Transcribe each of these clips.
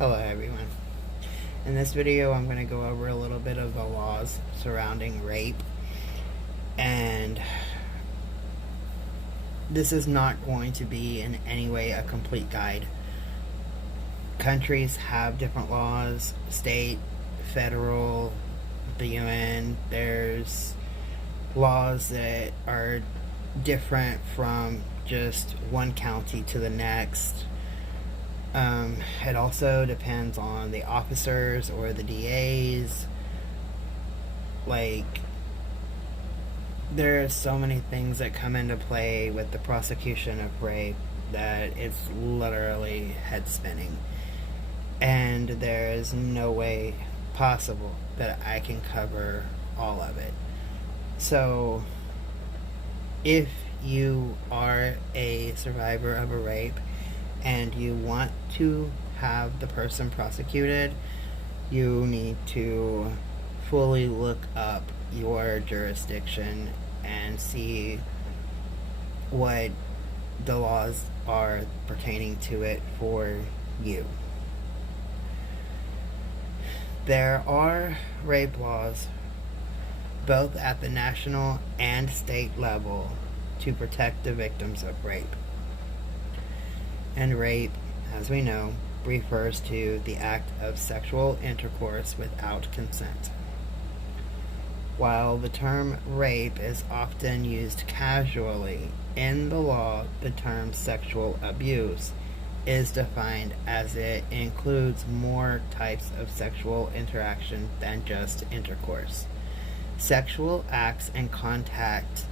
Hello everyone. In this video I'm going to go over a little bit of the laws surrounding rape, and this is not going to be in any way a complete guide. Countries have different laws, state, federal, the UN. There's laws that are different from just one county to the next. It also depends on the officers or the DAs. Like, there are so many things that come into play with the prosecution of rape that it's literally head spinning. And there is no way possible that I can cover all of it. So, if you are a survivor of a rape and you want to have the person prosecuted, you need to fully look up your jurisdiction and see what the laws are pertaining to it for you. There are rape laws both at the national and state level to protect the victims of rape. And rape, as we know, refers to the act of sexual intercourse without consent. While the term rape is often used casually, in the law the term sexual abuse is defined as it includes more types of sexual interaction than just intercourse. Sexual acts and contact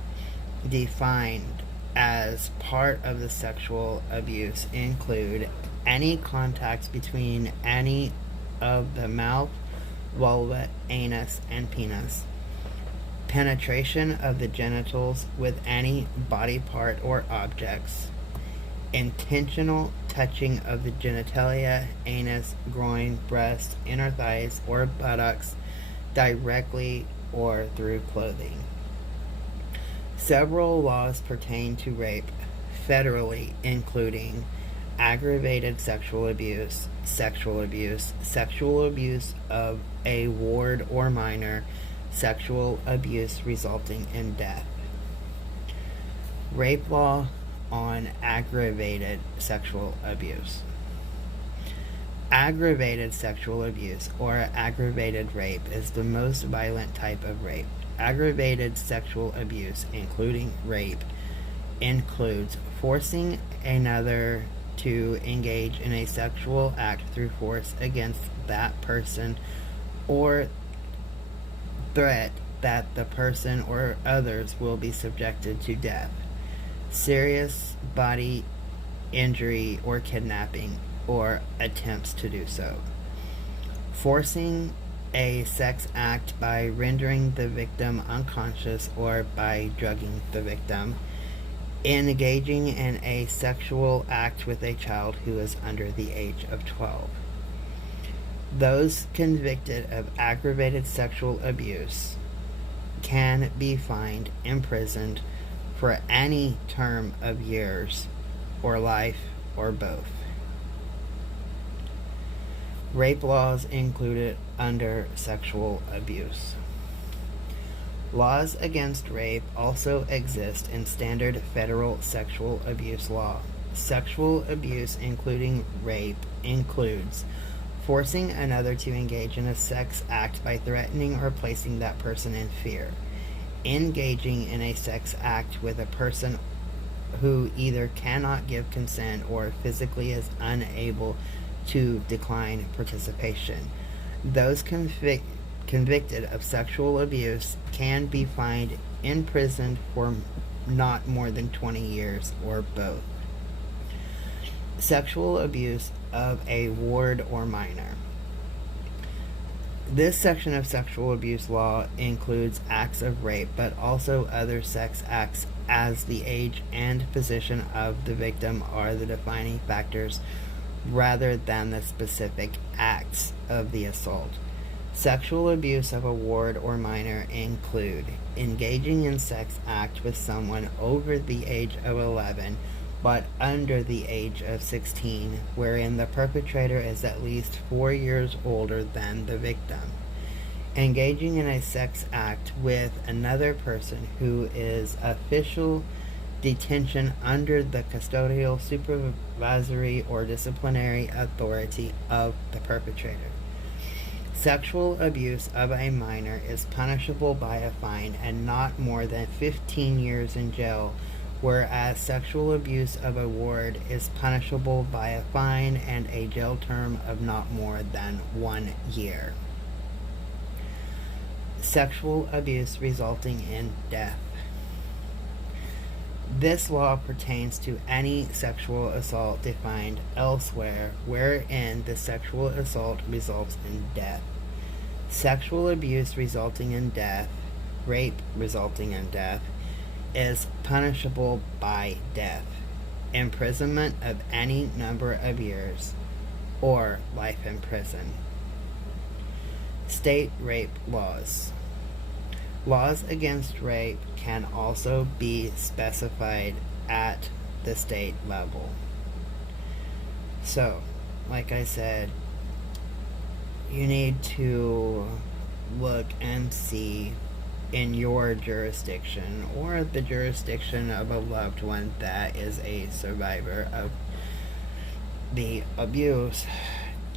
defined as part of the sexual abuse include any contact between any of the mouth, vulva, anus, and penis, penetration of the genitals with any body part or objects, intentional touching of the genitalia, anus, groin, breast, inner thighs, or buttocks directly or through clothing. Several laws pertain to rape federally, including aggravated sexual abuse, sexual abuse of a ward or minor, sexual abuse resulting in death. Rape law on aggravated sexual abuse. Aggravated sexual abuse or aggravated rape is the most violent type of rape. Aggravated sexual abuse, including rape, includes forcing another to engage in a sexual act through force against that person or threat that the person or others will be subjected to death, serious bodily injury, or kidnapping, or attempts to do so. Forcing a sex act by rendering the victim unconscious or by drugging the victim. Engaging in a sexual act with a child who is under the age of 12. Those convicted of aggravated sexual abuse can be fined, imprisoned for any term of years or life or both. Rape laws included under sexual abuse. Laws against rape also exist in standard federal sexual abuse law. Sexual abuse, including rape, includes forcing another to engage in a sex act by threatening or placing that person in fear, engaging in a sex act with a person who either cannot give consent or physically is unable to decline participation. Those convicted of sexual abuse can be fined, imprisoned for not more than 20 years or both. Sexual abuse of a ward or minor. This section of sexual abuse law includes acts of rape, but also other sex acts, as the age and position of the victim are the defining factors rather than the specific acts of the assault. Sexual abuse of a ward or minor include engaging in sex act with someone over the age of 11 but under the age of 16, wherein the perpetrator is at least 4 years older than the victim. Engaging in a sex act with another person who is official detention under the custodial, supervisory, or disciplinary authority of the perpetrator. Sexual abuse of a minor is punishable by a fine and not more than 15 years in jail, whereas sexual abuse of a ward is punishable by a fine and a jail term of not more than 1 year. Sexual abuse resulting in death. This law pertains to any sexual assault defined elsewhere wherein the sexual assault results in death. Sexual abuse resulting in death, rape resulting in death, is punishable by death, imprisonment of any number of years, or life in prison. State rape laws. Laws against rape can also be specified at the state level. So, like I said, you need to look and see in your jurisdiction or the jurisdiction of a loved one that is a survivor of the abuse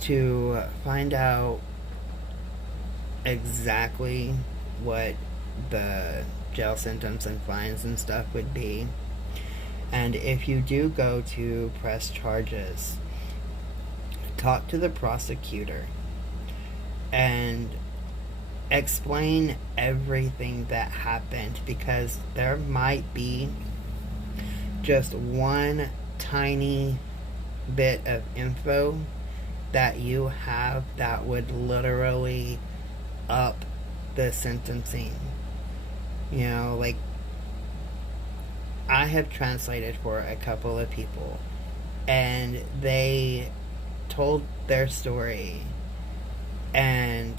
to find out exactly what the jail sentence and fines and stuff would be. And if you do go to press charges, talk to the prosecutor and explain everything that happened, because there might be just one tiny bit of info that you have that would literally up the sentencing. You know, like, I have translated for a couple of people, and they told their story, and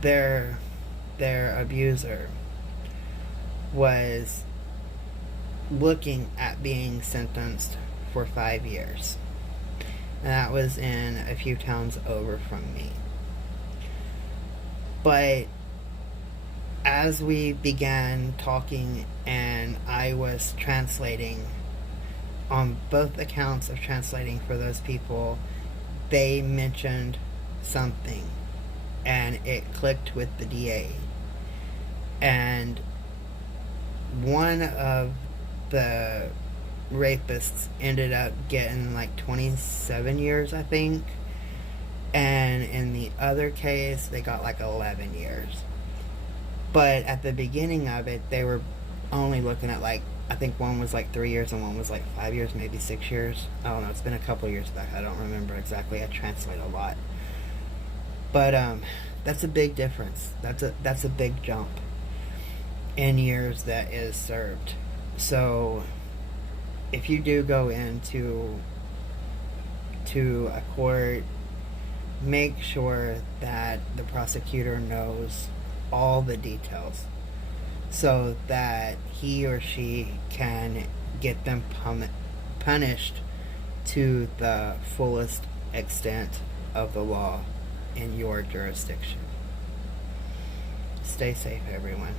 their abuser was looking at being sentenced for 5 years. And that was in a few towns over from me. But as we began talking and I was translating on both accounts of translating for those people, they mentioned something and it clicked with the DA. And one of the rapists ended up getting like 27 years, I think. And in the other case, they got like 11 years. But at the beginning of it, they were only looking at like, I think one was like 3 years and one was like 5 years, maybe 6 years. I don't know. It's been a couple years back. I don't remember exactly. I translate a lot. But that's a big difference. That's a big jump in years that is served. So if you do go into a court, make sure that the prosecutor knows all the details so that he or she can get them punished to the fullest extent of the law in your jurisdiction. Stay safe, everyone.